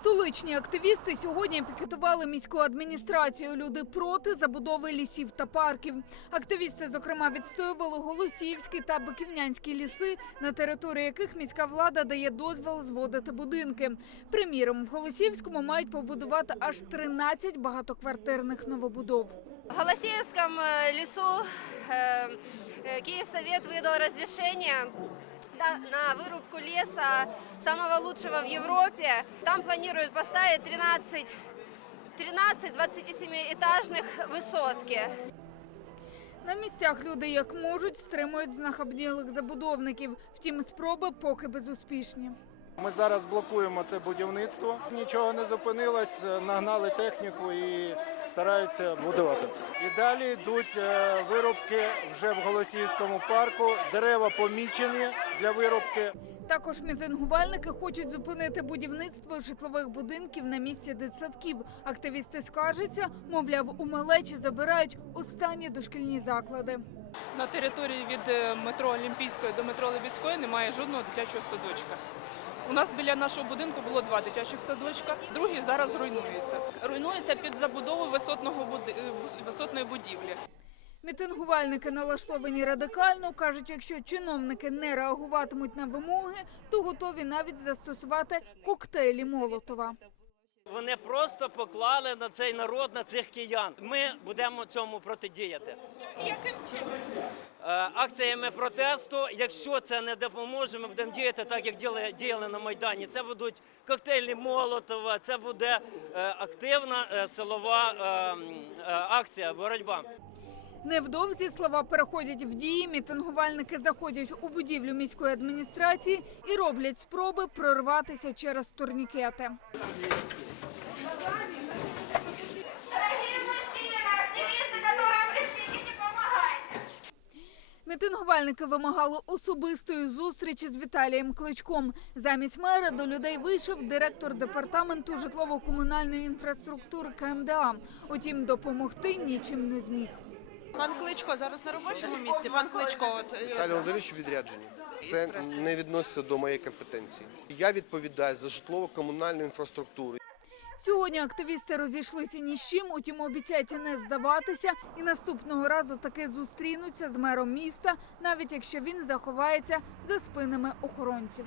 Столичні активісти сьогодні пікетували міську адміністрацію. Люди проти забудови лісів та парків. Активісти, зокрема, відстоювали Голосіївський та Биківнянські ліси, на території яких міська влада дає дозвіл зводити будинки. Приміром, в Голосіївському мають побудувати аж 13 багатоквартирних новобудов. В Голосеевском э, лесу э, э, Киевсовет выдал разрешение да, на вырубку леса самого лучшего в Европе. Там планируют поставить 13, 13 27-этажных высотки. На місцях люди як можуть стримують знахабнілих забудовників. Втім, спроби поки безуспішні. Ми зараз блокуємо це будівництво. Нічого не зупинилось, нагнали техніку і стараються будувати. І далі йдуть е, вирубки вже в Голосіївському парку. Дерева помічені для вирубки. Також мітингувальники хочуть зупинити будівництво житлових будинків на місці дитсадків. Активісти скаржаться, мовляв, у малечі забирають останні дошкільні заклади. На території від е, метро Олімпійської до метро Лебідської немає жодного дитячого садочка. У нас біля нашого будинку було два дитячих садочка, другий зараз руйнується. Руйнується під забудову висотного буди- е, висотної будівлі. Мітингувальники налаштовані радикально кажуть, якщо чиновники не реагуватимуть на вимоги, то готові навіть застосувати коктейлі Молотова. Вони просто поклали на цей народ, на цих киян. Ми будемо цьому протидіяти. Яким чином? Акціями протесту. Якщо це не допоможе, ми будемо діяти так, як діяли, діяли на Майдані. Це будуть коктейлі Молотова, це буде е, активна е, силова е, е, акція, боротьба. Невдовзі слова переходять в дії. Мітингувальники заходять у будівлю міської адміністрації і роблять спроби прорватися через турнікети. Дорогие мужчины, активисты, которые пришли, идите помогайте. Мітингувальники вимагали особистої зустрічі з Віталієм Кличком. Замість мера до людей вийшов директор департаменту житлово-комунальної інфраструктури КМДА. Утім, допомогти нічим не зміг. Пан Кличко зараз на робочому місці. Пан Кличко, от е, Віталій Володимирович у відрядженні. Це не відноситься до моєї компетенції. Я відповідаю за житлово-комунальну інфраструктуру. Сьогодні активісти розійшлися ні з чим, утім обіцяють не здаватися і наступного разу таки зустрінуться з мером міста, навіть якщо він заховається за спинами охоронців.